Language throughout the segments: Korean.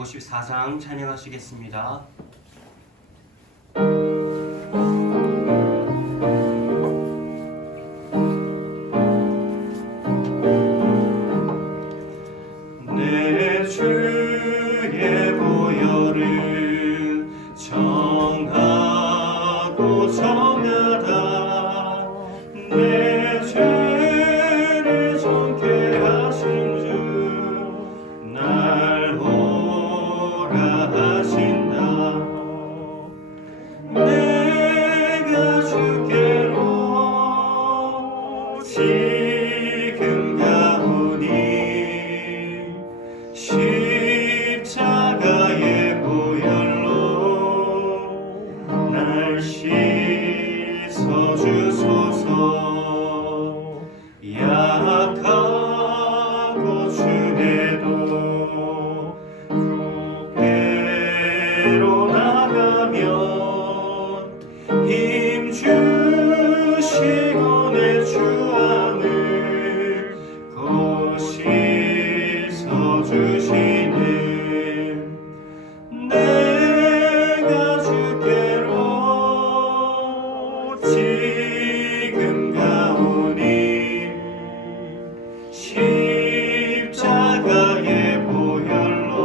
154장 찬양하시겠습니다. 내 주의 보혈을 정하고 정하다 내 죄를 정케 하신 주 날 오라 하신다. 내가 주께로 지금 가오니 십자가의 보혈로 날 씻어주소서. 약하고 주에도 주께로 나가면 힘 주시고 내 주안을 씻어주시네. 내가 주께로 지금 가오니 십자가의 보혈로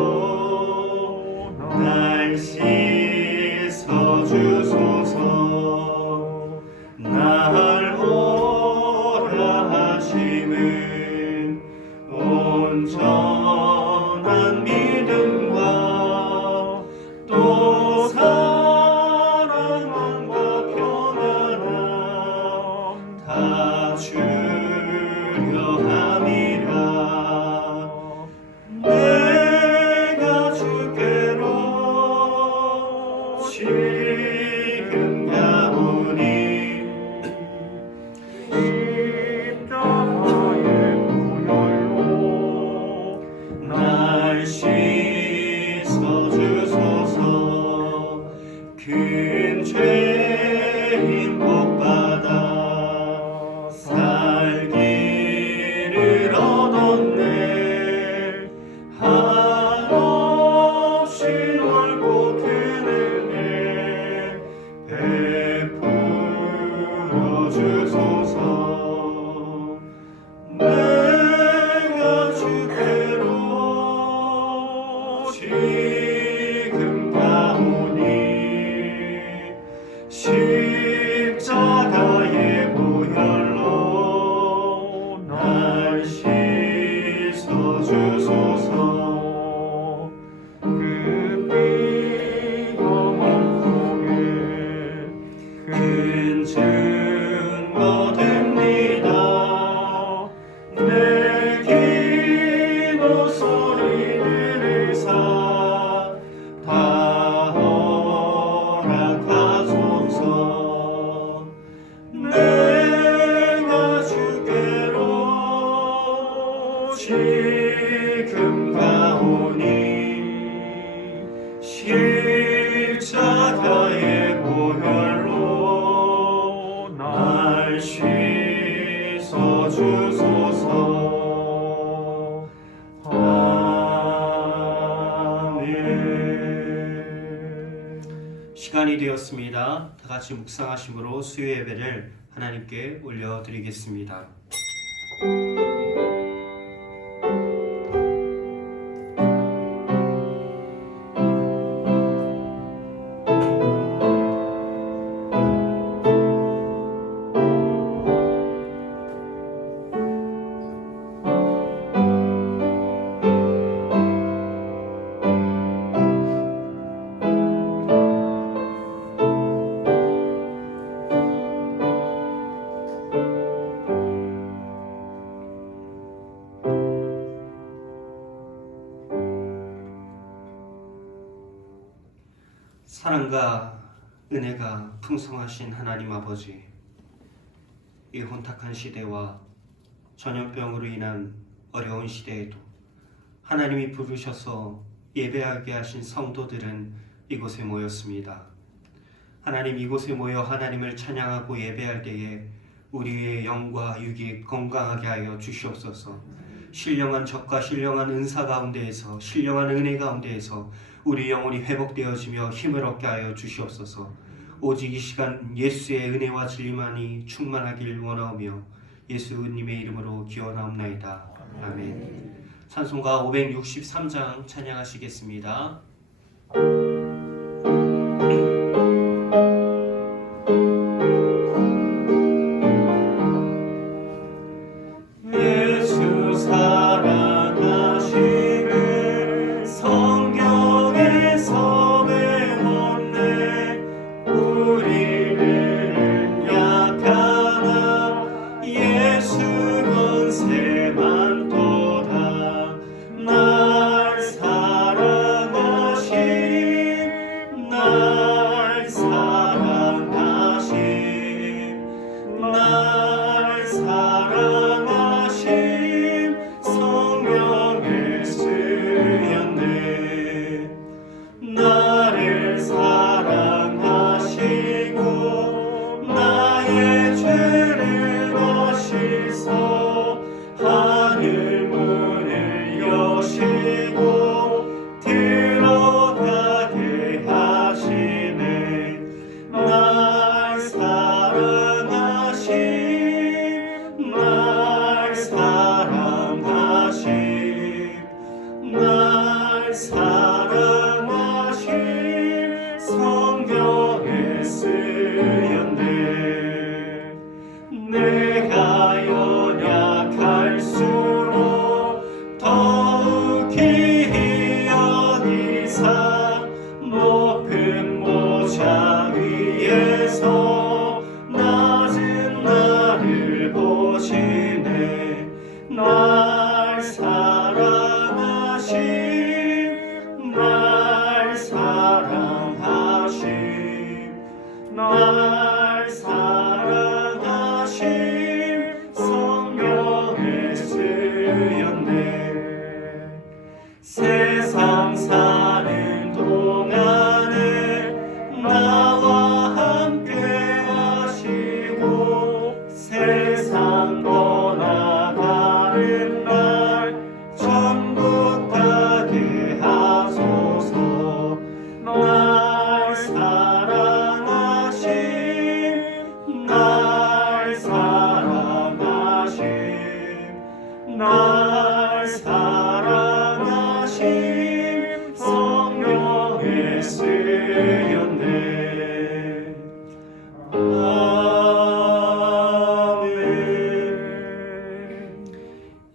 날 씻어주소서. 날 오라 하심은 온전한 믿음과 또 사랑과 평안함 다 주려 함이라. 내가 주께로 지금 가오니 십자가의 보혈로 날 씻어주소서. 큰 죄인 복받아 살기를 얻었네. 한없이 넓고 큰 은혜 베풀어 주소서. 내가 주께로 지금 가오니 십자가의 보혈로 날 씻어주소서. 그 비경험 속에 큰 증거 됩니다. 내 기도 소리 들으사 다 허락하소서. 내가 주께로 지금 가오니 십자가의 보혈로 날 씻어주소서. 아멘. 시간이 되었습니다. 다 같이 묵상하심으로 수요 예배를 하나님께 올려드리겠습니다. 사랑과 은혜가 풍성하신 하나님 아버지, 이 혼탁한 시대와 전염병으로 인한 어려운 시대에도 하나님이 부르셔서 예배하게 하신 성도들은 이곳에 모였습니다. 하나님, 이곳에 모여 하나님을 찬양하고 예배할 때에 우리의 영과 육이 건강하게 하여 주시옵소서. 신령한 적과 신령한 은사 가운데에서 신령한 은혜 가운데에서 우리 영혼이 회복되어지며 힘을 얻게 하여 주시옵소서. 오직 이 시간 예수의 은혜와 진리만이 충만하길 원하오며 예수님의 이름으로 기원하옵나이다. 아멘. 찬송가 563장 찬양하시겠습니다.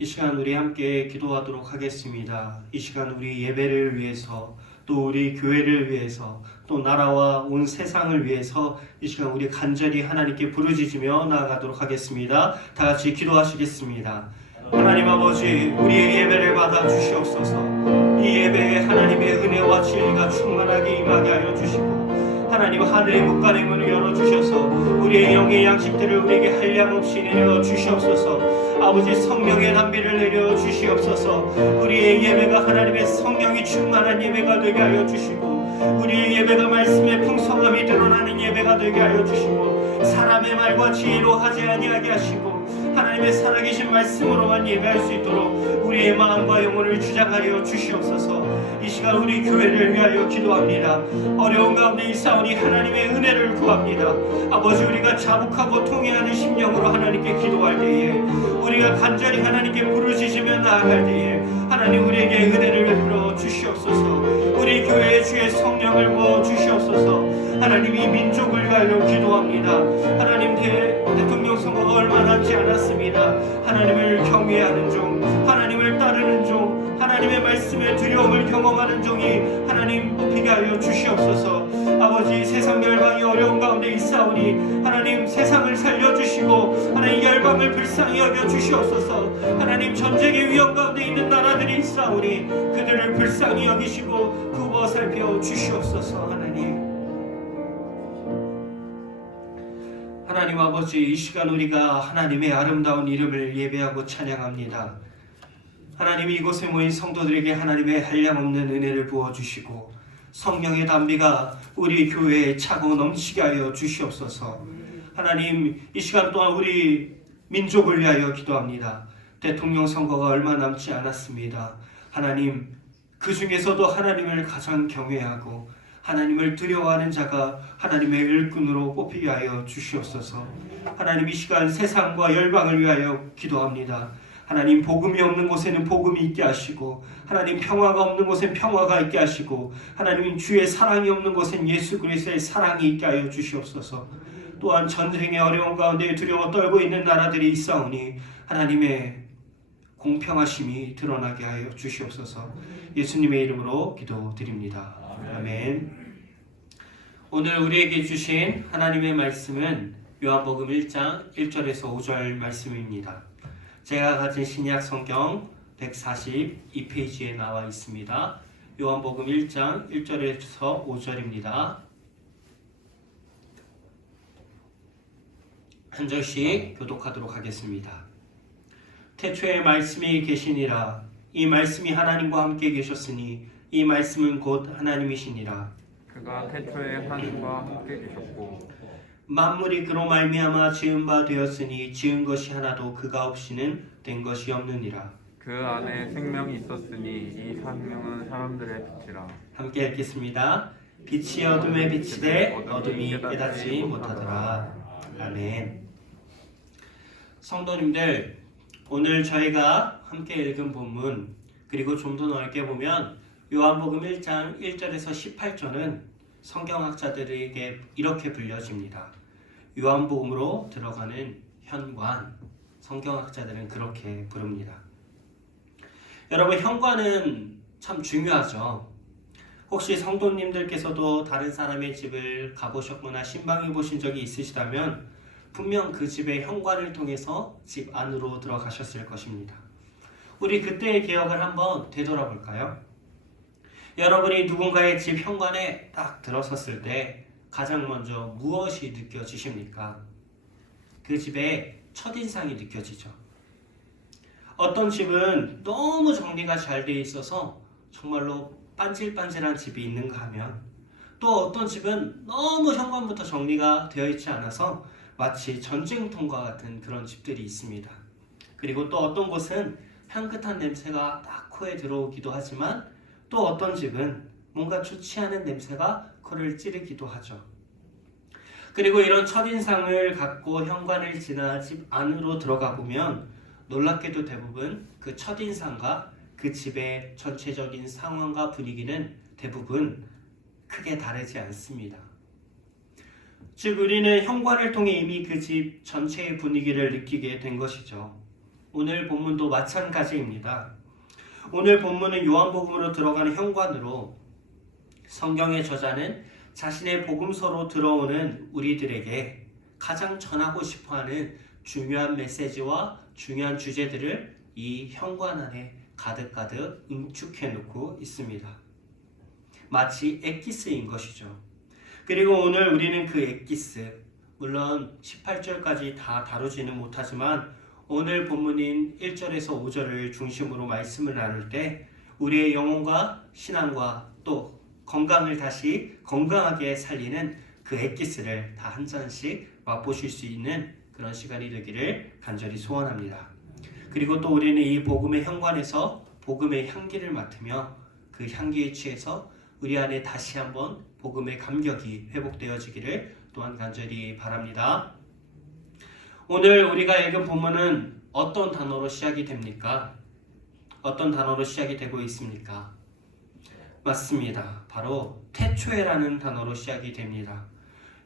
이 시간 우리 함께 기도하도록 하겠습니다. 이 시간 우리 예배를 위해서 또 우리 교회를 위해서 또 나라와 온 세상을 위해서 이 시간 우리 간절히 하나님께 부르짖으며 나아가도록 하겠습니다. 다 같이 기도하시겠습니다. 하나님 아버지, 우리의 예배를 받아 주시옵소서. 이 예배에 하나님의 은혜와 진리가 충만하게 임하게 하여 주시고 하나님 하늘의 문간의 문을 열어주셔서 우리의 영의 양식들을 우리에게 한량없이 내려 주시옵소서. 아버지 성령의 담비를 내려 주시옵소서. 우리의 예배가 하나님의 성령이 충만한 예배가 되게 하여 주시고 우리의 예배가 말씀의 풍성함이 드러나는 예배가 되게 하여 주시고 사람의 말과 지혜로 하지 아니하게 하시고 하나님의 살아계신 말씀으로만 예배할 수 있도록 우리의 마음과 영혼을 주장하여 주시옵소서. 이 시간 우리 교회를 위하여 기도합니다. 어려운 가운데 있사오니 하나님의 은혜를 구합니다. 아버지, 우리가 자복하고 통회하는 심령으로 하나님께 기도할 때에 우리가 간절히 하나님께 부르짖으며 나아갈 때에 하나님 우리에게 은혜를 베풀어 주시옵소서. 우리 교회에 주의 성령을 부어 주시옵소서. 하나님 이 민족을 위하여 기도합니다. 하나님 대통령 선거가 얼마 남지 않았습니다. 하나님을 경외하는 종, 하나님을 따르는 종, 하나님의 말씀에 두려움을 경험하는 종이 하나님 뽑히게 하여 주시옵소서. 아버지, 세상 열방이 어려운 가운데 있사오니 하나님 세상을 살려주시고 하나님 열방을 불쌍히 여겨 주시옵소서. 하나님 전쟁의 위험 가운데 있는 나라들이 있사오니 그들을 불쌍히 여기시고 구워 살펴 주시옵소서. 하나님 아버지, 이 시간 우리가 하나님의 아름다운 이름을 예배하고 찬양합니다. 하나님, 이곳에 모인 성도들에게 하나님의 한량없는 은혜를 부어주시고 성령의 담비가 우리 교회에 차고 넘치게 하여 주시옵소서. 하나님, 이 시간 또한 우리 민족을 위하여 기도합니다. 대통령 선거가 얼마 남지 않았습니다. 하나님, 그 중에서도 하나님을 가장 경외하고 하나님을 두려워하는 자가 하나님의 일꾼으로 뽑히게 하여 주시옵소서. 하나님, 이 시간 세상과 열방을 위하여 기도합니다. 하나님, 복음이 없는 곳에는 복음이 있게 하시고 하나님, 평화가 없는 곳엔 평화가 있게 하시고 하나님, 주의 사랑이 없는 곳엔 예수 그리스도의 사랑이 있게 하여 주시옵소서. 또한 전쟁의 어려운 가운데 두려워 떨고 있는 나라들이 있사오니 하나님의 공평하심이 드러나게 하여 주시옵소서. 예수님의 이름으로 기도드립니다. 아멘. 오늘 우리에게 주신 하나님의 말씀은 요한복음 1장 1절에서 5절 말씀입니다. 제가 가진 신약 성경 142페이지에 나와 있습니다. 요한복음 1장 1절에서 5절입니다. 한 절씩 교독하도록 하겠습니다. 태초에 말씀이 계시니라. 이 말씀이 하나님과 함께 계셨으니 이 말씀은 곧 하나님이시니라. 그가 태초에 하나님과 함께 계셨고 만물이 그로 말미암아 지은 바 되었으니 지은 것이 하나도 그가 없이는 된 것이 없느니라. 그 안에 생명이 있었으니 이 생명은 사람들의 빛이라. 함께 읽겠습니다. 빛이 어둠에 비치되 어둠이 깨닫지 못하더라. 아멘. 성도님들, 오늘 저희가 함께 읽은 본문, 그리고 좀 더 넓게 보면 요한복음 1장 1절에서 18절은 성경학자들에게 이렇게 불려집니다. 요한복음으로 들어가는 현관, 성경학자들은 그렇게 부릅니다. 여러분, 현관은 참 중요하죠. 혹시 성도님들께서도 다른 사람의 집을 가보셨거나 신방해 보신 적이 있으시다면 분명 그 집의 현관을 통해서 집 안으로 들어가셨을 것입니다. 우리 그때의 기억을 한번 되돌아볼까요? 여러분이 누군가의 집 현관에 딱 들어섰을 때 가장 먼저 무엇이 느껴지십니까? 그 집의 첫인상이 느껴지죠. 어떤 집은 너무 정리가 잘 돼 있어서 정말로 반질반질한 집이 있는가 하면, 또 어떤 집은 너무 현관부터 정리가 되어 있지 않아서 마치 전쟁통과 같은 그런 집들이 있습니다. 그리고 또 어떤 곳은 향긋한 냄새가 딱 코에 들어오기도 하지만 또 어떤 집은 뭔가 좋지 않은 냄새가 코를 찌르기도 하죠. 그리고 이런 첫인상을 갖고 현관을 지나 집 안으로 들어가 보면 놀랍게도 대부분 그 첫인상과 그 집의 전체적인 상황과 분위기는 대부분 크게 다르지 않습니다. 즉, 우리는 현관을 통해 이미 그 집 전체의 분위기를 느끼게 된 것이죠. 오늘 본문도 마찬가지입니다. 오늘 본문은 요한복음으로 들어가는 현관으로 성경의 저자는 자신의 복음서로 들어오는 우리들에게 가장 전하고 싶어하는 중요한 메시지와 중요한 주제들을 이 현관 안에 가득가득 응축해 놓고 있습니다. 마치 엑기스인 것이죠. 그리고 오늘 우리는 그 엑기스, 물론 18절까지 다 다루지는 못하지만 오늘 본문인 1절에서 5절을 중심으로 말씀을 나눌 때 우리의 영혼과 신앙과 또 건강을 다시 건강하게 살리는 그 엑기스를 다 한 잔씩 맛보실 수 있는 그런 시간이 되기를 간절히 소원합니다. 그리고 또 우리는 이 복음의 현관에서 복음의 향기를 맡으며 그 향기에 취해서 우리 안에 다시 한번 복음의 감격이 회복되어지기를 또한 간절히 바랍니다. 오늘 우리가 읽은 본문은 어떤 단어로 시작이 됩니까? 어떤 단어로 시작이 되고 있습니까? 맞습니다. 바로 태초에라는 단어로 시작이 됩니다.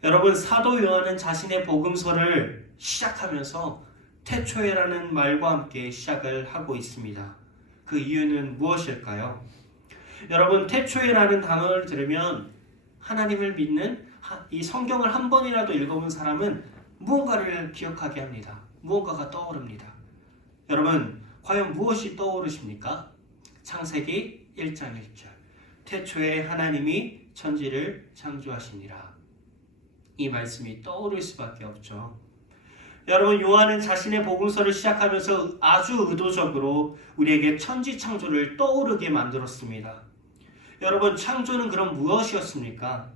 여러분, 사도 요한은 자신의 복음서를 시작하면서 태초에라는 말과 함께 시작을 하고 있습니다. 그 이유는 무엇일까요? 여러분, 태초에라는 단어를 들으면 하나님을 믿는 이 성경을 한 번이라도 읽어본 사람은 무언가를 기억하게 합니다. 무언가가 떠오릅니다. 여러분, 과연 무엇이 떠오르십니까? 창세기 1장 1절. 태초에 하나님이 천지를 창조하시니라. 이 말씀이 떠오를 수밖에 없죠. 여러분, 요한은 자신의 복음서를 시작하면서 아주 의도적으로 우리에게 천지 창조를 떠오르게 만들었습니다. 여러분, 창조는 그럼 무엇이었습니까?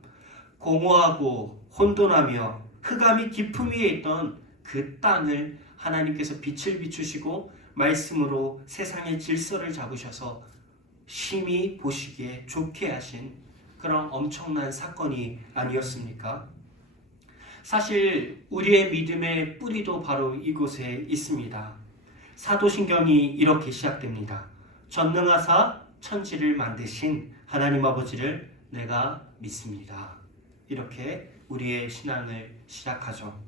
공허하고 혼돈하며 흑암이 깊음 위에 있던 그 땅을 하나님께서 빛을 비추시고 말씀으로 세상의 질서를 잡으셔서 심히 보시기에 좋게 하신 그런 엄청난 사건이 아니었습니까? 사실 우리의 믿음의 뿌리도 바로 이곳에 있습니다. 사도신경이 이렇게 시작됩니다. 전능하사 천지를 만드신 하나님 아버지를 내가 믿습니다. 이렇게 우리의 신앙을 시작하죠.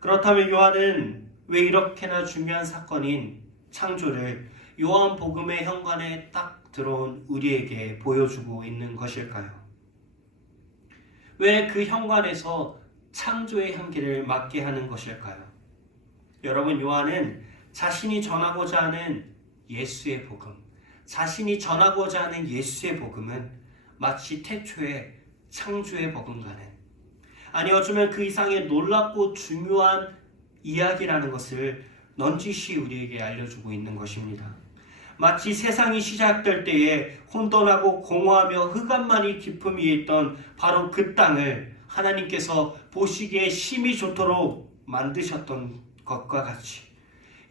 그렇다면 요한은 왜 이렇게나 중요한 사건인 창조를 요한복음의 현관에 딱 들어온 우리에게 보여주고 있는 것일까요? 왜 그 현관에서 창조의 향기를 맡게 하는 것일까요? 여러분, 요한은 자신이 전하고자 하는 예수의 복음, 자신이 전하고자 하는 예수의 복음은 마치 태초의 창조의 복음과는, 아니 어쩌면 그 이상의 놀랍고 중요한 이야기라는 것을 넌지시 우리에게 알려주고 있는 것입니다. 마치 세상이 시작될 때에 혼돈하고 공허하며 흑암만이 깊음 위에 있던 바로 그 땅을 하나님께서 보시기에 심히 좋도록 만드셨던 것과 같이,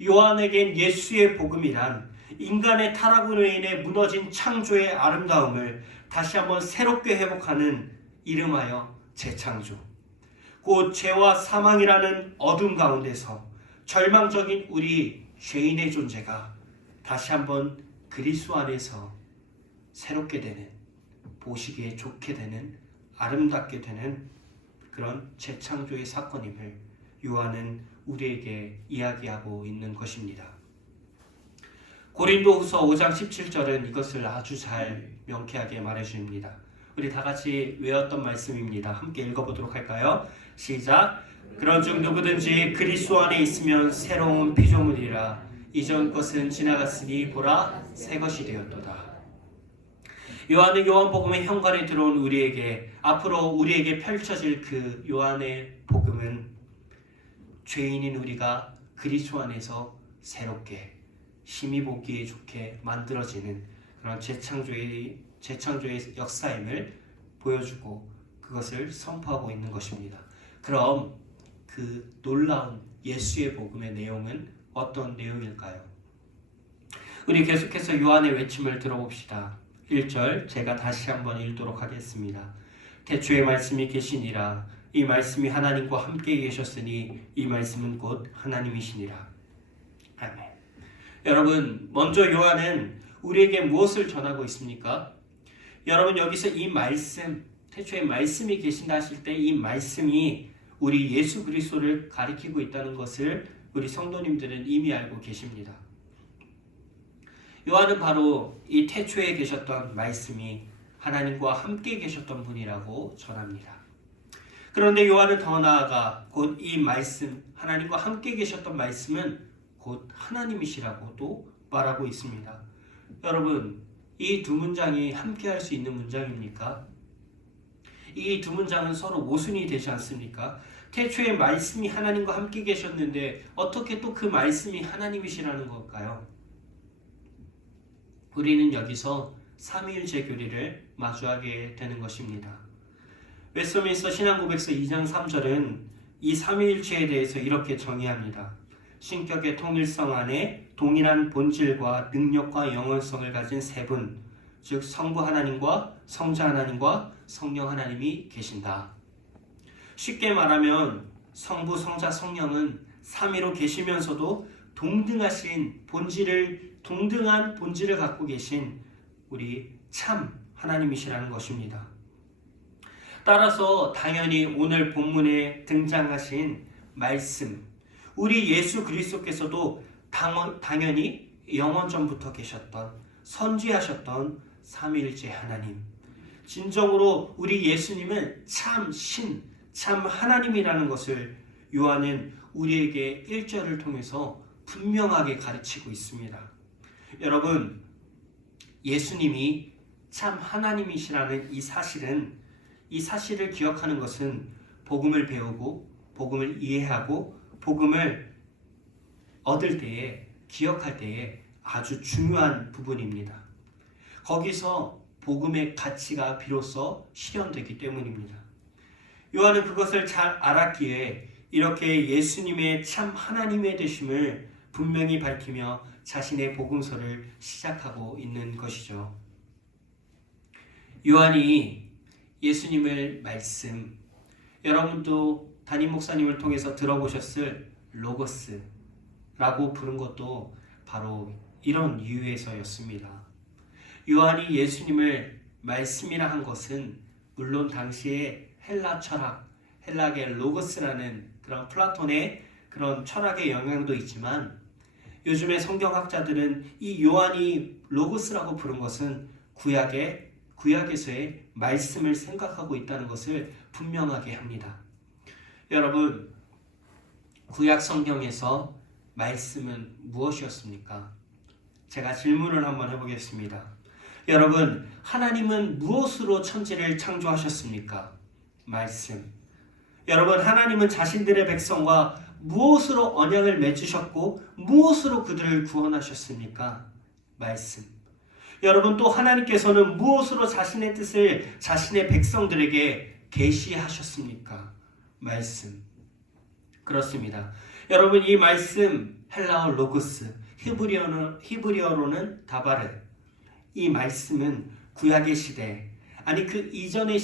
요한에겐 예수의 복음이란 인간의 타락으로 인해 무너진 창조의 아름다움을 다시 한번 새롭게 회복하는 이름하여 재창조, 곧 죄와 사망이라는 어둠 가운데서 절망적인 우리 죄인의 존재가 다시 한번 그리스도 안에서 새롭게 되는, 보시기에 좋게 되는, 아름답게 되는 그런 재창조의 사건임을 요한은 우리에게 이야기하고 있는 것입니다. 고린도후서 5장 17절은 이것을 아주 잘 명쾌하게 말해줍니다. 우리 다 같이 외웠던 말씀입니다. 함께 읽어보도록 할까요? 시작. 그런즉 누구든지 그리스도 안에 있으면 새로운 피조물이라, 이전 것은 지나갔으니 보라 새 것이 되었도다. 요한은 요한복음의 현관에 들어온 우리에게, 앞으로 우리에게 펼쳐질 그 요한의 복음은 죄인인 우리가 그리스도 안에서 새롭게 심히 보기에 좋게 만들어지는 그런 재창조의 역사임을 보여주고 그것을 선포하고 있는 것입니다. 그럼 그 놀라운 예수의 복음의 내용은 어떤 내용일까요? 우리 계속해서 요한의 외침을 들어봅시다. 1절 제가 다시 한번 읽도록 하겠습니다. 태초에 말씀이 계시니라. 이 말씀이 하나님과 함께 계셨으니 이 말씀은 곧 하나님이시니라. 아멘. 여러분, 먼저 요한은 우리에게 무엇을 전하고 있습니까? 여러분, 여기서 이 말씀, 태초에 말씀이 계신다 하실 때 이 말씀이 우리 예수 그리스도를 가리키고 있다는 것을 우리 성도님들은 이미 알고 계십니다. 요한은 바로 이 태초에 계셨던 말씀이 하나님과 함께 계셨던 분이라고 전합니다. 그런데 요한은 더 나아가 곧 이 말씀, 하나님과 함께 계셨던 말씀은 곧 하나님이시라고도 말하고 있습니다. 여러분, 이 두 문장이 함께 할 수 있는 문장입니까? 이 두 문장은 서로 모순이 되지 않습니까? 태초에 말씀이 하나님과 함께 계셨는데 어떻게 또 그 말씀이 하나님이시라는 걸까요? 우리는 여기서 삼위일체 교리를 마주하게 되는 것입니다. 웨스트민스터 신앙고백서 2장 3절은 이 삼위일체에 대해서 이렇게 정의합니다. 신격의 통일성 안에 동일한 본질과 능력과 영원성을 가진 세 분, 즉 성부 하나님과 성자 하나님과 성령 하나님이 계신다. 쉽게 말하면 성부, 성자, 성령은 삼위로 계시면서도 동등한 본질을 갖고 계신 우리 참 하나님이시라는 것입니다. 따라서 당연히 오늘 본문에 등장하신 말씀, 우리 예수 그리스도께서도 당연히 영원전부터 계셨던, 선지하셨던 삼위일체 하나님, 진정으로 우리 예수님은 참 신, 참 하나님이라는 것을 요한은 우리에게 1절을 통해서 분명하게 가르치고 있습니다. 여러분, 예수님이 참 하나님이시라는 이 사실을 기억하는 것은 복음을 배우고 복음을 이해하고 복음을 얻을 때에, 기억할 때에 아주 중요한 부분입니다. 거기서 복음의 가치가 비로소 실현되기 때문입니다. 요한은 그것을 잘 알았기에 이렇게 예수님의 참 하나님의 되심을 분명히 밝히며 자신의 복음서를 시작하고 있는 것이죠. 요한이 예수님을 말씀, 여러분도 담임 목사님을 통해서 들어보셨을 로고스라고 부른 것도 바로 이런 이유에서였습니다. 요한이 예수님을 말씀이라 한 것은 물론 당시에 헬라 철학, 헬라계 로고스라는 그런 플라톤의 그런 철학의 영향도 있지만 요즘의 성경학자들은 이 요한이 로고스라고 부른 것은 구약에서의 말씀을 생각하고 있다는 것을 분명하게 합니다. 여러분, 구약 성경에서 말씀은 무엇이었습니까? 제가 질문을 한번 해보겠습니다. 여러분, 하나님은 무엇으로 천지를 창조하셨습니까? 말씀. 여러분, 하나님은 자신들의 백성과 무엇으로 언약을 맺으셨고 무엇으로 그들을 구원하셨습니까? 말씀. 여러분, 또 하나님께서는 무엇으로 자신의 뜻을 자신의 백성들에게 계시하셨습니까? 말씀. 그렇습니다. 여러분, 이 말씀 헬라어 로고스, 히브리어로는 다바르. 이 말씀은 구약의 시대, 아니 그 이전의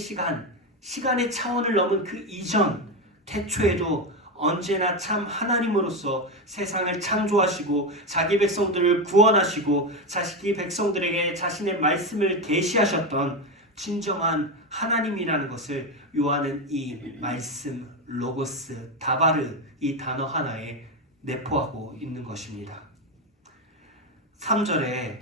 시간의 차원을 넘은 그 이전 태초에도 언제나 참 하나님으로서 세상을 창조하시고 자기 백성들을 구원하시고 자기 백성들에게 자신의 말씀을 계시하셨던 진정한 하나님이라는 것을 요한은 이 말씀 로고스 다바르 이 단어 하나에 내포하고 있는 것입니다. 3절에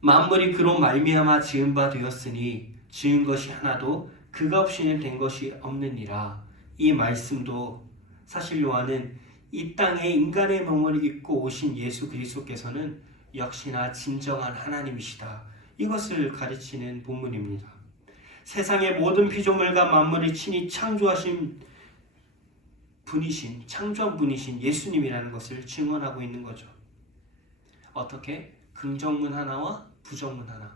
만물이 그로 말미암아 지은 바 되었으니 지은 것이 하나도 그가 없이는 된 것이 없느니라. 이 말씀도 사실 요한은 이 땅에 인간의 몸을 입고 오신 예수 그리스도께서는 역시나 진정한 하나님이시다. 이것을 가르치는 본문입니다. 세상의 모든 피조물과 만물을 친히 창조하신 분이신, 창조한 분이신 예수님이라는 것을 증언하고 있는 거죠. 어떻게? 긍정문 하나와 부정문 하나.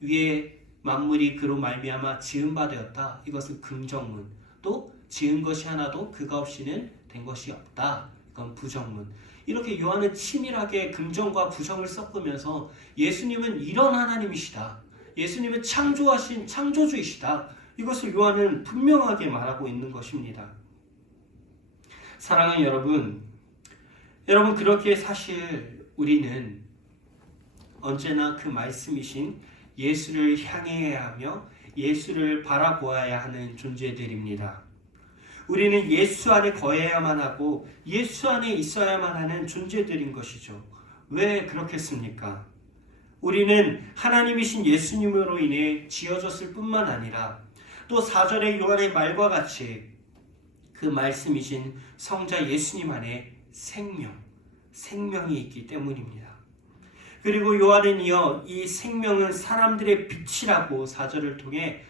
위에 만물이 그로 말미암아 지은 바 되었다. 이것은 긍정문. 또 지은 것이 하나도 그가 없이는 된 것이 없다. 이건 부정문. 이렇게 요한은 치밀하게 긍정과 부정을 섞으면서 예수님은 이런 하나님이시다. 예수님은 창조하신 창조주이시다. 이것을 요한은 분명하게 말하고 있는 것입니다. 사랑하는 여러분 그렇게 사실 우리는 언제나 그 말씀이신 예수를 향해야 하며 예수를 바라보아야 하는 존재들입니다. 우리는 예수 안에 거해야만 하고 예수 안에 있어야만 하는 존재들인 것이죠. 왜 그렇겠습니까? 우리는 하나님이신 예수님으로 인해 지어졌을 뿐만 아니라 또 4절의 요한의 말과 같이 그 말씀이신 성자 예수님 안에 생명이 있기 때문입니다. 그리고 요한은 이어 이 생명은 사람들의 빛이라고 4절을 통해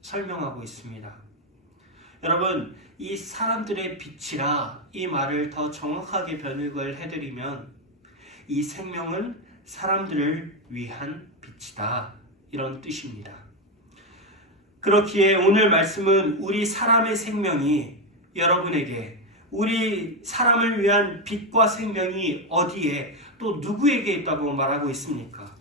설명하고 있습니다. 여러분, 이 사람들의 빛이라 이 말을 더 정확하게 번역을 해드리면 이 생명은 사람들을 위한 빛이다. 이런 뜻입니다. 그렇기에 오늘 말씀은 우리 사람의 생명이 여러분에게 우리 사람을 위한 빛과 생명이 어디에 또 누구에게 있다고 말하고 있습니까?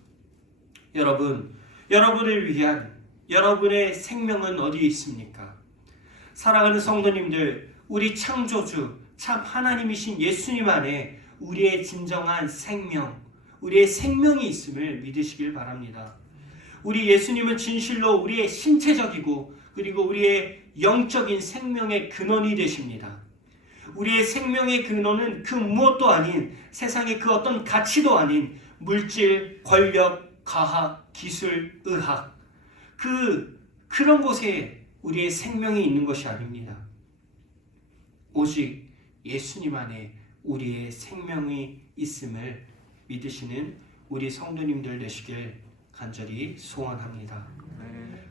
여러분을 위한 여러분의 생명은 어디에 있습니까? 사랑하는 성도님들, 우리 창조주 참 하나님이신 예수님 안에 우리의 진정한 생명, 우리의 생명이 있음을 믿으시길 바랍니다. 우리 예수님은 진실로 우리의 신체적이고 그리고 우리의 영적인 생명의 근원이 되십니다. 우리의 생명의 근원은 그 무엇도 아닌 세상의 그 어떤 가치도 아닌 물질, 권력, 과학, 기술, 의학 그런 곳에 우리의 생명이 있는 것이 아닙니다. 오직 예수님 안에 우리의 생명이 있음을 믿으시는 우리 성도님들 되시길 간절히 소원합니다.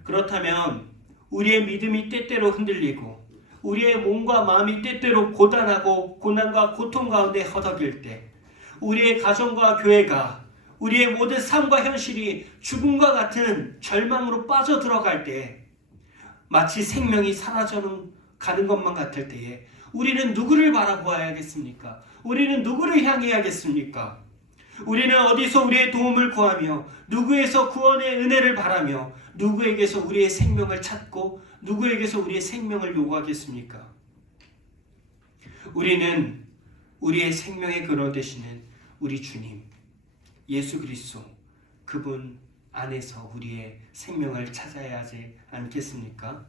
그렇다면 우리의 믿음이 때때로 흔들리고 우리의 몸과 마음이 때때로 고단하고 고난과 고통 가운데 허덕일 때 우리의 가정과 교회가 우리의 모든 삶과 현실이 죽음과 같은 절망으로 빠져들어갈 때 마치 생명이 사라져 가는 것만 같을 때에 우리는 누구를 바라보아야겠습니까? 우리는 누구를 향해야겠습니까? 우리는 어디서 우리의 도움을 구하며 누구에서 구원의 은혜를 바라며 누구에게서 우리의 생명을 찾고 누구에게서 우리의 생명을 요구하겠습니까? 우리는 우리의 생명의 근원 되시는 우리 주님 예수 그리스도 그분 안에서 우리의 생명을 찾아야 하지 않겠습니까?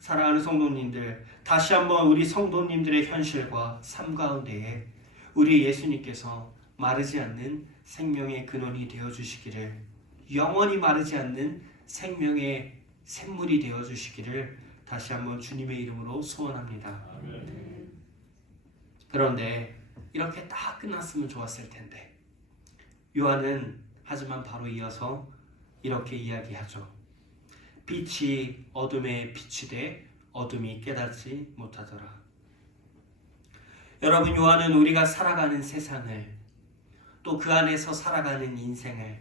사랑하는 성도님들, 다시 한번 우리 성도님들의 현실과 삶 가운데에 우리 예수님께서 마르지 않는 생명의 근원이 되어주시기를, 영원히 마르지 않는 생명의 샘물이 되어주시기를 다시 한번 주님의 이름으로 소원합니다. 그런데 이렇게 딱 끝났으면 좋았을 텐데 요한은 하지만 바로 이어서 이렇게 이야기하죠. 빛이 어둠에 비추되 어둠이 깨닫지 못하더라. 여러분, 요한은 우리가 살아가는 세상을 또 그 안에서 살아가는 인생을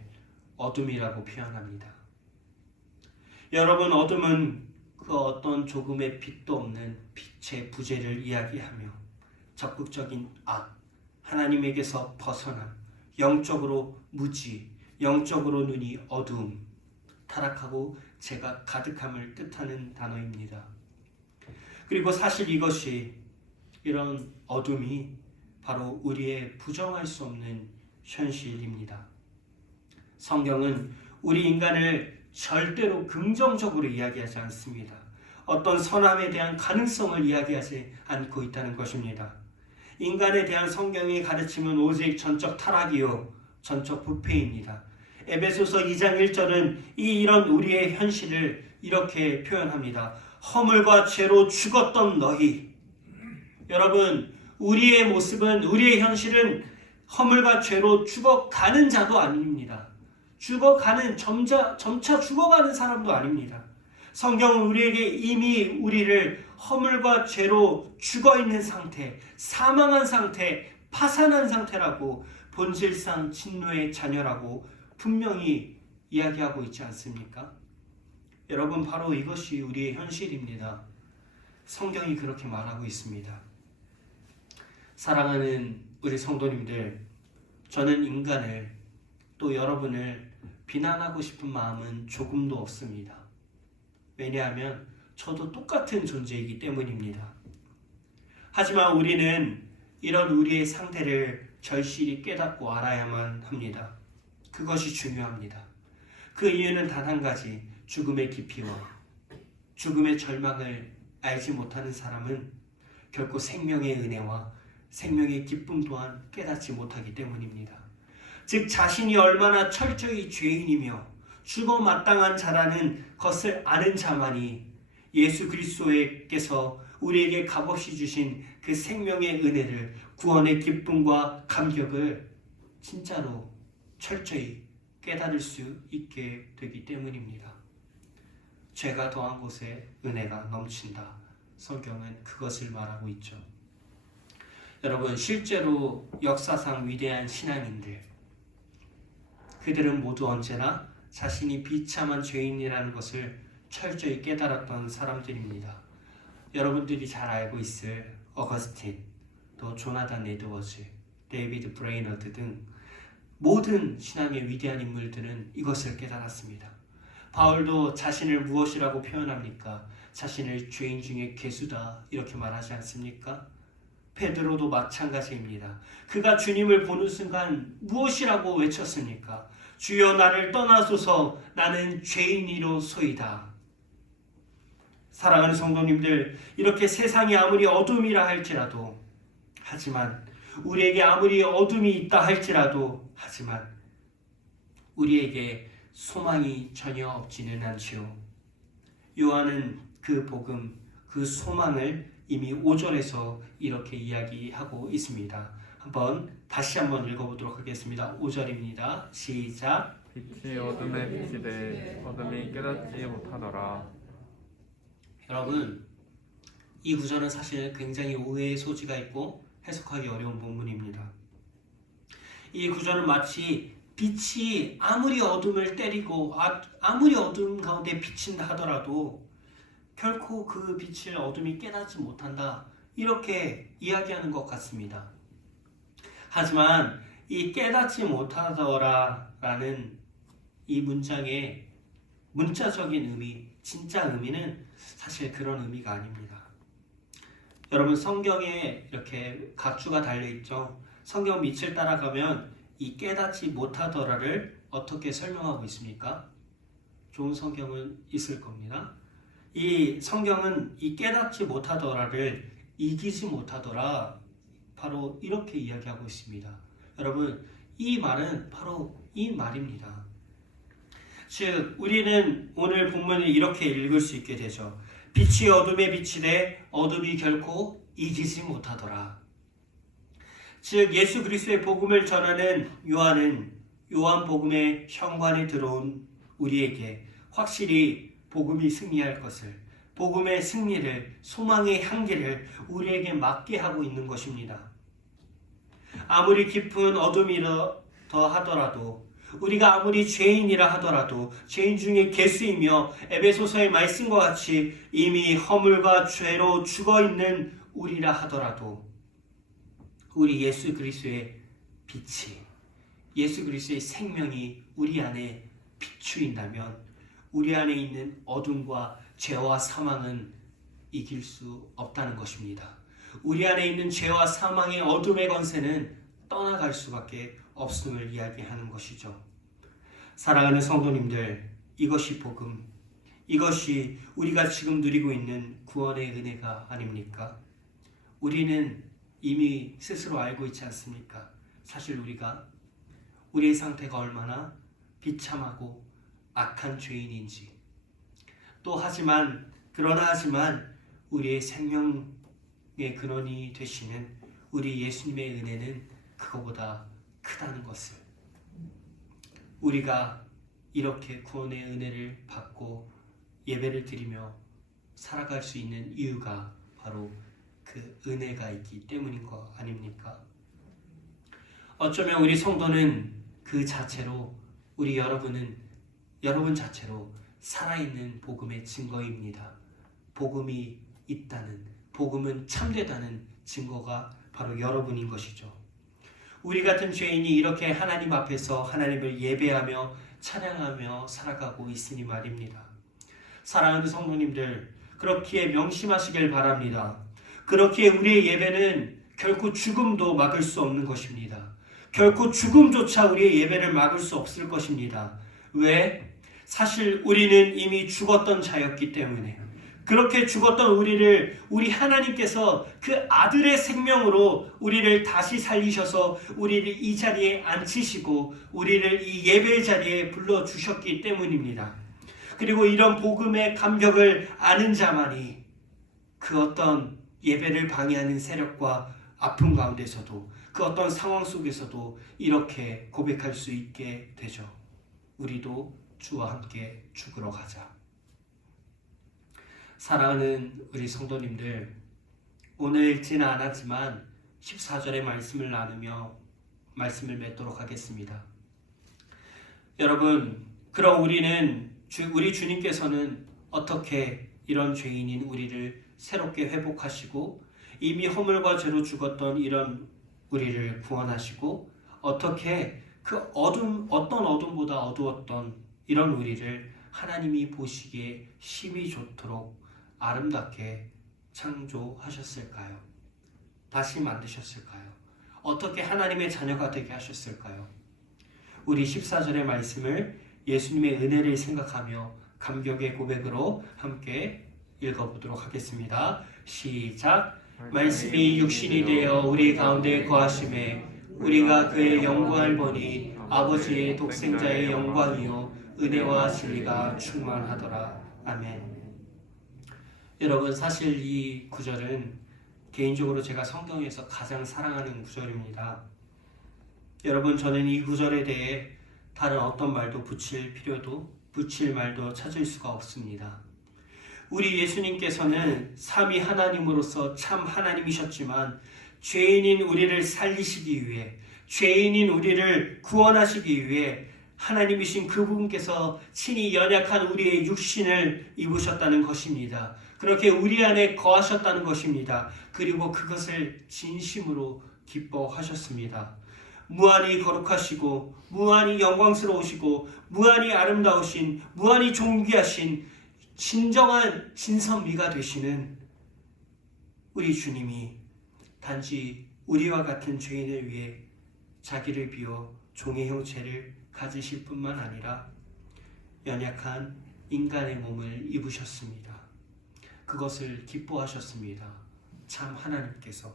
어둠이라고 표현합니다. 여러분, 어둠은 그 어떤 조금의 빛도 없는 빛의 부재를 이야기하며 적극적인 악, 하나님에게서 벗어남, 영적으로 무지, 영적으로 눈이 어두움, 타락하고 죄가 가득함을 뜻하는 단어입니다. 그리고 사실 이것이, 이런 어둠이 바로 우리의 부정할 수 없는 현실입니다. 성경은 우리 인간을 절대로 긍정적으로 이야기하지 않습니다. 어떤 선함에 대한 가능성을 이야기하지 않고 있다는 것입니다. 인간에 대한 성경의 가르침은 오직 전적 타락이요 전적 부패입니다. 에베소서 2장 1절은 이런 우리의 현실을 이렇게 표현합니다. 허물과 죄로 죽었던 너희. 여러분, 우리의 모습은, 우리의 현실은 허물과 죄로 죽어가는 자도 아닙니다. 점차 죽어가는 사람도 아닙니다. 성경은 우리에게 이미 우리를 허물과 죄로 죽어있는 상태, 사망한 상태, 파산한 상태라고, 본질상 진노의 자녀라고 분명히 이야기하고 있지 않습니까? 여러분, 바로 이것이 우리의 현실입니다. 성경이 그렇게 말하고 있습니다. 사랑하는 우리 성도님들, 저는 인간을 또 여러분을 비난하고 싶은 마음은 조금도 없습니다. 왜냐하면 저도 똑같은 존재이기 때문입니다. 하지만 우리는 이런 우리의 상태를 절실히 깨닫고 알아야만 합니다. 그것이 중요합니다. 그 이유는 단 한 가지, 죽음의 깊이와 죽음의 절망을 알지 못하는 사람은 결코 생명의 은혜와 생명의 기쁨 또한 깨닫지 못하기 때문입니다. 즉, 자신이 얼마나 철저히 죄인이며 죽어 마땅한 자라는 것을 아는 자만이 예수 그리스도께서 우리에게 값없이 주신 그 생명의 은혜를, 구원의 기쁨과 감격을 진짜로 철저히 깨달을 수 있게 되기 때문입니다. 죄가 더한 곳에 은혜가 넘친다. 성경은 그것을 말하고 있죠. 여러분, 실제로 역사상 위대한 신앙인들, 그들은 모두 언제나 자신이 비참한 죄인이라는 것을 철저히 깨달았던 사람들입니다. 여러분들이 잘 알고 있을 어거스틴, 또 조나단 에드워즈, 데이비드 브레이너드 등 모든 신앙의 위대한 인물들은 이것을 깨달았습니다. 바울도 자신을 무엇이라고 표현합니까? 자신을 죄인 중에 괴수다 이렇게 말하지 않습니까? 베드로도 마찬가지입니다. 그가 주님을 보는 순간 무엇이라고 외쳤습니까? 주여, 나를 떠나소서, 나는 죄인이로소이다. 사랑하는 성도님들, 이렇게 세상이 아무리 어둠이라 할지라도, 하지만 우리에게 아무리 어둠이 있다 할지라도, 하지만 우리에게 소망이 전혀 없지는 않지요. 요한은 그 복음, 그 소망을 이미 5절에서 이렇게 이야기하고 있습니다. 다시 한번 읽어보도록 하겠습니다. 5절입니다. 시작. 빛이 어둠에 비치되 어둠이 깨닫지 못하더라. 여러분, 이 구절은 사실 굉장히 오해의 소지가 있고 해석하기 어려운 본문입니다. 이 구절은 마치 빛이 아무리 어둠을 때리고 아무리 어둠 가운데 비친다 하더라도 결코 그 빛을 어둠이 깨닫지 못한다, 이렇게 이야기하는 것 같습니다. 하지만 이 깨닫지 못하더라라는 이 문장의 문자적인 의미, 진짜 의미는 사실 그런 의미가 아닙니다. 여러분 성경에 이렇게 각주가 달려있죠. 성경 밑을 따라가면 이 깨닫지 못하더라를 어떻게 설명하고 있습니까? 좋은 성경은 있을 겁니다. 이 성경은 이 깨닫지 못하더라를 이기지 못하더라 바로 이렇게 이야기하고 있습니다. 여러분 이 말은 바로 이 말입니다. 즉 우리는 오늘 본문을 이렇게 읽을 수 있게 되죠. 빛이 어둠에 비치되 어둠이 결코 이기지 못하더라. 즉 예수 그리스도의 복음을 전하는 요한은 요한복음의 현관에 들어온 우리에게 확실히 복음이 승리할 것을, 복음의 승리를, 소망의 향기를 우리에게 맡게 하고 있는 것입니다. 아무리 깊은 어둠이라 하더라도, 우리가 아무리 죄인이라 하더라도, 죄인 중에 개수이며 에베소서의 말씀과 같이 이미 허물과 죄로 죽어있는 우리라 하더라도 우리 예수 그리스도의 빛이, 예수 그리스도의 생명이 우리 안에 비추인다면 우리 안에 있는 어둠과 죄와 사망은 이길 수 없다는 것입니다. 우리 안에 있는 죄와 사망의 어둠의 권세는 떠나갈 수밖에 없음을 이야기하는 것이죠. 사랑하는 성도님들, 이것이 복음, 이것이 우리가 지금 누리고 있는 구원의 은혜가 아닙니까? 우리는 이미 스스로 알고 있지 않습니까? 사실 우리의 상태가 얼마나 비참하고 악한 죄인인지. 또 하지만 우리의 생명의 근원이 되시는 우리 예수님의 은혜는 그거보다 크다는 것을, 우리가 이렇게 구원의 은혜를 받고 예배를 드리며 살아갈 수 있는 이유가 바로 그 은혜가 있기 때문인 거 아닙니까? 어쩌면 우리 성도는 그 자체로, 여러분 자체로 살아있는 복음의 증거입니다. 복음이 있다는, 복음은 참되다는 증거가 바로 여러분인 것이죠. 우리 같은 죄인이 이렇게 하나님 앞에서 하나님을 예배하며 찬양하며 살아가고 있으니 말입니다. 사랑하는 성도님들, 그렇기에 명심하시길 바랍니다. 그렇기에 우리의 예배는 결코 죽음도 막을 수 없는 것입니다. 결코 죽음조차 우리의 예배를 막을 수 없을 것입니다. 왜? 사실 우리는 이미 죽었던 자였기 때문에. 그렇게 죽었던 우리 하나님께서 그 아들의 생명으로 우리를 다시 살리셔서 우리를 이 자리에 앉히시고 우리를 이 예배 자리에 불러주셨기 때문입니다. 그리고 이런 복음의 감격을 아는 자만이 그 어떤 예배를 방해하는 세력과 아픔 가운데서도, 그 어떤 상황 속에서도 이렇게 고백할 수 있게 되죠. 우리도 주와 함께 죽으러 가자. 사랑하는 우리 성도님들, 오늘 읽지는 않았지만 14절의 말씀을 나누며 말씀을 맺도록 하겠습니다. 여러분, 그럼 우리 주님께서는 어떻게 이런 죄인인 우리를 새롭게 회복하시고 이미 허물과 죄로 죽었던 이런 우리를 구원하시고 어떻게 어떤 어둠보다 어두웠던 이런 우리를 하나님이 보시기에 힘이 좋도록 아름답게 창조하셨을까요? 다시 만드셨을까요? 어떻게 하나님의 자녀가 되게 하셨을까요? 우리 14절의 말씀을 예수님의 은혜를 생각하며 감격의 고백으로 함께 읽어보도록 하겠습니다. 시작. 말씀이 육신이 되어 우리 가운데 거하심에 우리가 그의 영광을 보니 아버지의 독생자의 영광이요 은혜와 진리가 충만하더라. 아멘. 여러분, 사실 이 구절은 개인적으로 제가 성경에서 가장 사랑하는 구절입니다. 여러분, 저는 이 구절에 대해 다른 어떤 말도 붙일 말도 찾을 수가 없습니다. 우리 예수님께서는 삼위 하나님으로서 참 하나님이셨지만 죄인인 우리를 살리시기 위해, 죄인인 우리를 구원하시기 위해 하나님이신 그분께서 친히 연약한 우리의 육신을 입으셨다는 것입니다. 그렇게 우리 안에 거하셨다는 것입니다. 그리고 그것을 진심으로 기뻐하셨습니다. 무한히 거룩하시고 무한히 영광스러우시고 무한히 아름다우신 무한히 존귀하신 진정한 신선미가 되시는 우리 주님이 단지 우리와 같은 죄인을 위해 자기를 비워 종의 형체를 가지실 뿐만 아니라 연약한 인간의 몸을 입으셨습니다. 그것을 기뻐하셨습니다. 참 하나님께서.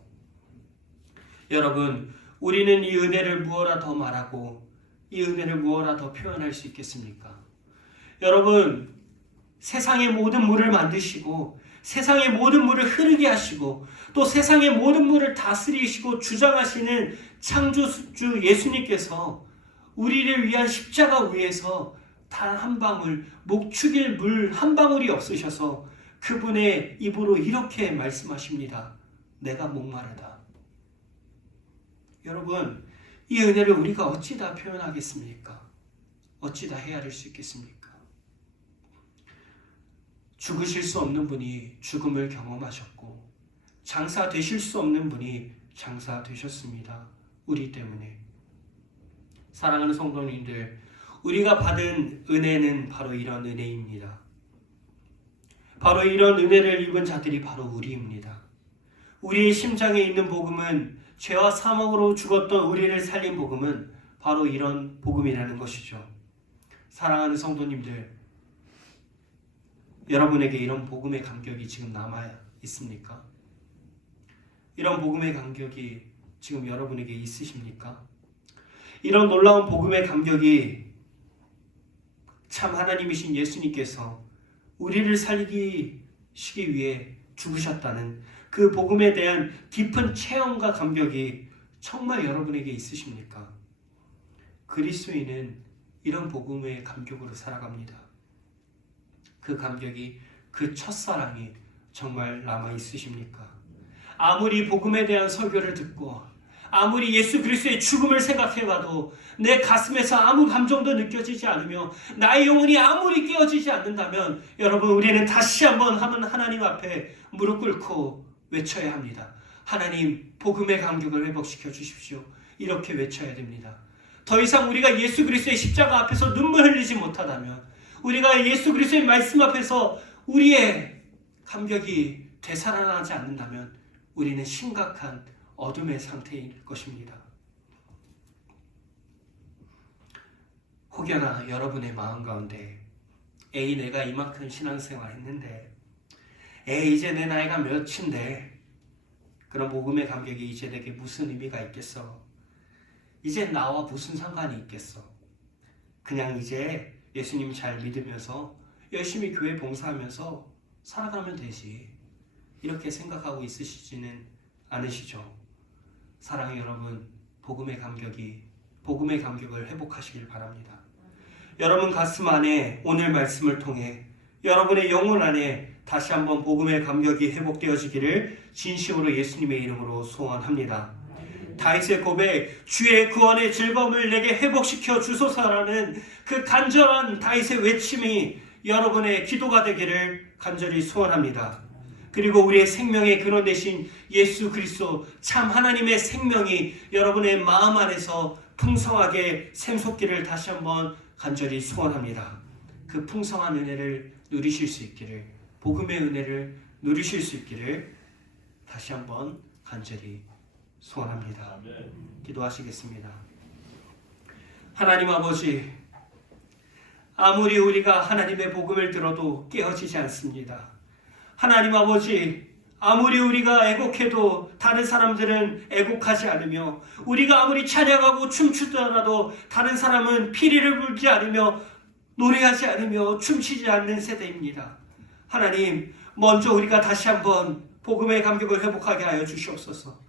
여러분, 우리는 이 은혜를 무엇라 더 말하고 이 은혜를 무엇라 더 표현할 수 있겠습니까? 여러분, 세상의 모든 물을 만드시고 세상의 모든 물을 흐르게 하시고 또 세상의 모든 물을 다스리시고 주장하시는 창조주 예수님께서 우리를 위한 십자가 위에서 단 한 방울, 목 축일 물 한 방울이 없으셔서 그분의 입으로 이렇게 말씀하십니다. 내가 목마르다. 여러분, 이 은혜를 우리가 어찌다 표현하겠습니까? 어찌다 헤아릴 수 있겠습니까? 죽으실 수 없는 분이 죽음을 경험하셨고 장사 되실 수 없는 분이 장사 되셨습니다. 우리 때문에. 사랑하는 성도님들, 우리가 받은 은혜는 바로 이런 은혜입니다. 바로 이런 은혜를 입은 자들이 바로 우리입니다. 우리의 심장에 있는 복음은 죄와 사망으로 죽었던 우리를 살린 복음은 바로 이런 복음이라는 것이죠. 사랑하는 성도님들, 여러분에게 이런 복음의 감격이 지금 남아 있습니까? 이런 복음의 감격이 지금 여러분에게 있으십니까? 이런 놀라운 복음의 감격이 참 하나님이신 예수님께서 우리를 살리시기 위해 죽으셨다는 그 복음에 대한 깊은 체험과 감격이 정말 여러분에게 있으십니까? 그리스도인은 이런 복음의 감격으로 살아갑니다. 그 감격이, 그 첫사랑이 정말 남아 있으십니까? 아무리 복음에 대한 설교를 듣고 아무리 예수 그리스도의 죽음을 생각해봐도 내 가슴에서 아무 감정도 느껴지지 않으며 나의 영혼이 아무리 깨어지지 않는다면 여러분, 우리는 다시 한번 하나님 앞에 무릎 꿇고 외쳐야 합니다. 하나님, 복음의 감격을 회복시켜 주십시오. 이렇게 외쳐야 됩니다. 더 이상 우리가 예수 그리스도의 십자가 앞에서 눈물 흘리지 못하다면, 우리가 예수 그리스도의 말씀 앞에서 우리의 감격이 되살아나지 않는다면 우리는 심각한 어둠의 상태일 것입니다. 혹여나 여러분의 마음 가운데 에이, 내가 이만큼 신앙생활 했는데, 에이, 이제 내 나이가 몇인데 그런 복음의 감격이 이제 내게 무슨 의미가 있겠어? 이제 나와 무슨 상관이 있겠어? 그냥 이제 예수님 잘 믿으면서 열심히 교회 봉사하면서 살아가면 되지, 이렇게 생각하고 있으시지는 않으시죠? 사랑하는 여러분, 복음의 감격을 회복하시길 바랍니다. 여러분 가슴 안에 오늘 말씀을 통해 여러분의 영혼 안에 다시 한번 복음의 감격이 회복되어지기를 진심으로 예수님의 이름으로 소원합니다. 다윗의 고백, 주의 구원의 즐거움을 내게 회복시켜 주소서라는 그 간절한 다윗의 외침이 여러분의 기도가 되기를 간절히 소원합니다. 그리고 우리의 생명의 근원 되신 예수 그리스도 참 하나님의 생명이 여러분의 마음 안에서 풍성하게 샘솟기를 다시 한번 간절히 소원합니다. 그 풍성한 은혜를 누리실 수 있기를, 복음의 은혜를 누리실 수 있기를 다시 한번 간절히 소원합니다. 기도하시겠습니다. 하나님 아버지, 아무리 우리가 하나님의 복음을 들어도 깨어지지 않습니다. 하나님 아버지, 아무리 우리가 애곡해도 다른 사람들은 애곡하지 않으며, 우리가 아무리 찬양하고 춤추더라도 다른 사람은 피리를 불지 않으며 노래하지 않으며 춤추지 않는 세대입니다. 하나님, 먼저 우리가 다시 한번 복음의 감격을 회복하게 하여 주시옵소서.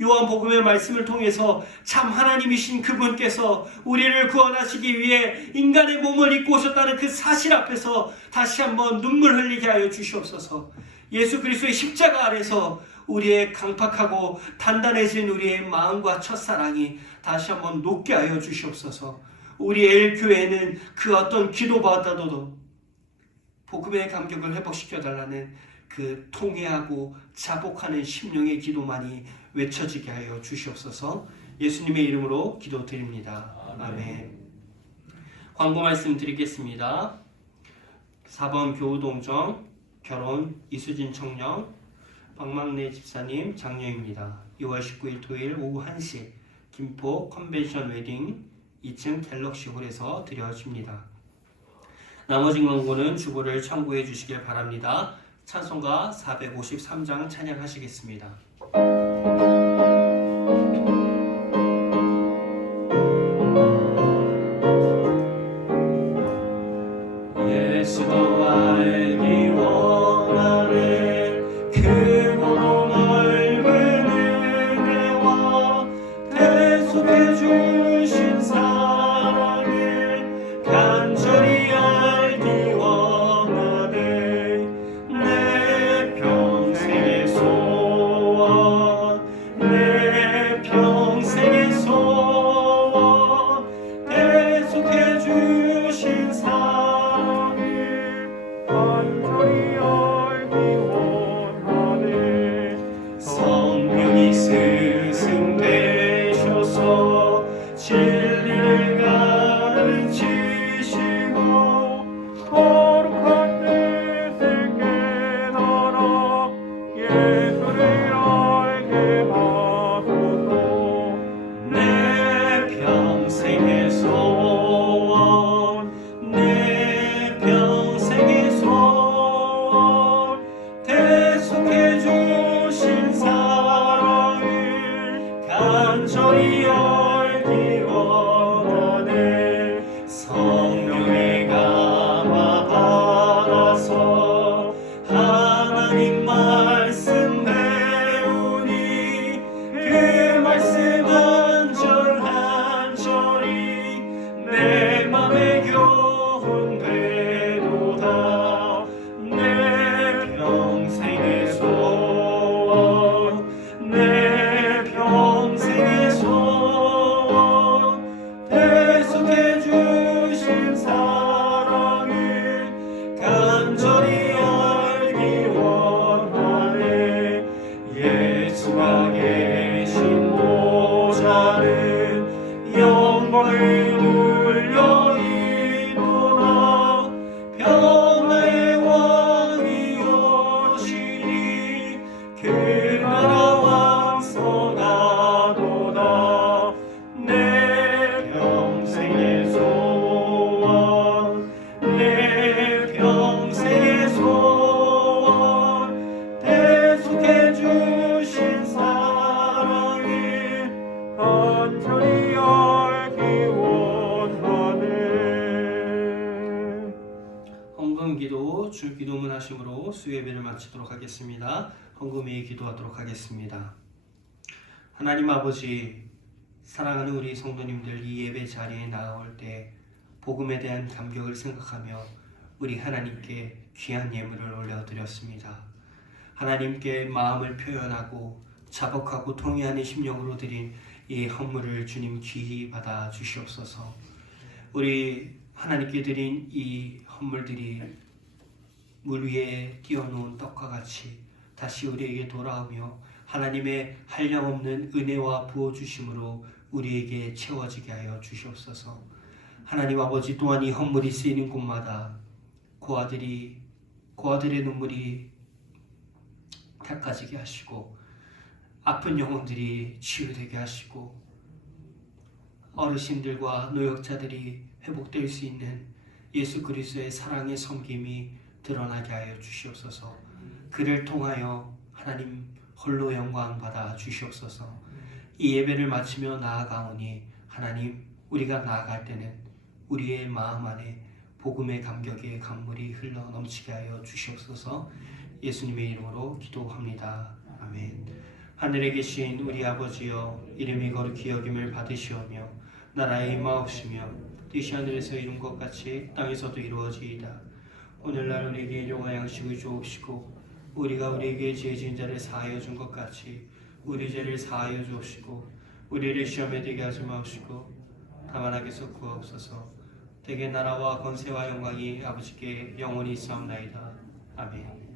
요한복음의 말씀을 통해서 참 하나님이신 그분께서 우리를 구원하시기 위해 인간의 몸을 입고 오셨다는 그 사실 앞에서 다시 한번 눈물 흘리게 하여 주시옵소서. 예수 그리스도의 십자가 아래서 우리의 강팍하고 단단해진 우리의 마음과 첫사랑이 다시 한번 녹게 하여 주시옵소서. 우리 엘교회는 그 어떤 기도받아도 복음의 감격을 회복시켜달라는 그 통회하고 자복하는 심령의 기도만이 외쳐지게 하여 주시옵소서. 예수님의 이름으로 기도드립니다. 아멘. 광고 말씀 드리겠습니다. 4번 교우동정 결혼 이수진 청년 박막래 집사님 장녀입니다. 2월 19일 토요일 오후 1시 김포 컨벤션 웨딩 2층 갤럭시 홀에서 드려집니다. 나머지 광고는 주보를 참고해 주시길 바랍니다. 찬송가 453장 찬양하시겠습니다. 예수도 알기 원하네 크고 넓은 은혜와 대속해 주신 사랑을 간절히 알기 원하네 내 평생의 소원 내 평생의 소원 대속해 주신 사랑을 간절히 알기 원하네 성령이 스승되셔서 진리를 가르치시고 거룩한 뜻을 깨달아 예수를 알게 하소서 내 평생의 소원 내 평생의 소원 대속해 주신 사랑을 간절히 알기 원하네 성령의 감화 받아서 하나님 말씀 배우니 그 말씀 한 절 한 절이 내 맘에 교훈 되도다 내 평생의 소원 내 평생의 소원 대속해 주신 사랑을 간절히 알기 원하네 예수가 계신 보좌는 영광을 울려이도다 평화의 왕이 오시니 그 나라 왕성하도다 내 평생의 소원 내 평생의 소원 대속해 주신 사랑을 간절히 알기 원하네. 헌금기도 주기도문 하심으로 수예배를 마치도록 하겠습니다. 헌금에 기도하도록 하겠습니다. 하나님 아버지 사랑하는 우리 성도님들 이 예배 자리에 나올 때 복음에 대한 감격을 생각하며 우리 하나님께 귀한 예물을 올려드렸습니다. 하나님께 마음을 표현하고 자복하고 통회하는 심령으로 드린 이 헌물을 주님 귀히 받아 주시옵소서. 우리 하나님께 드린 이 헌물들이 물 위에 띄워놓은 떡과 같이 다시 우리에게 돌아오며 하나님의 한량없는 은혜와 부어주심으로 우리에게 채워지게 하여 주시옵소서. 하나님 아버지 또한 이 헌물이 쓰이는 곳마다 고아들의 눈물이 닦아지게 하시고 아픈 영혼들이 치유되게 하시고 어르신들과 노역자들이 회복될 수 있는 예수 그리스도의 사랑의 섬김이 드러나게 하여 주시옵소서. 그를 통하여 하나님 홀로 영광 받아 주시옵소서. 이 예배를 마치며 나아가오니 하나님 우리가 나아갈 때는 우리의 마음 안에 복음의 감격의 강물이 흘러 넘치게 하여 주시옵소서. 예수님의 이름으로 기도합니다. 아멘. 하늘에 계신 우리 아버지여 이름이 거룩히 여김을 받으시오며 나라의 임하옵시며 뜻이 하늘에서 이룬 것 같이 땅에서도 이루어지이다. 오늘날 우리에게 일용할 양식을 주옵시고 우리가 우리에게 죄 지은 자를 사하여 준 것 같이 우리 죄를 사하여 주옵시고 우리를 시험에 들게 하지 마옵시고 다만 악에서 구하옵소서. 대개 나라와 권세와 영광이 아버지께 영원히 있사옵나이다. 아멘.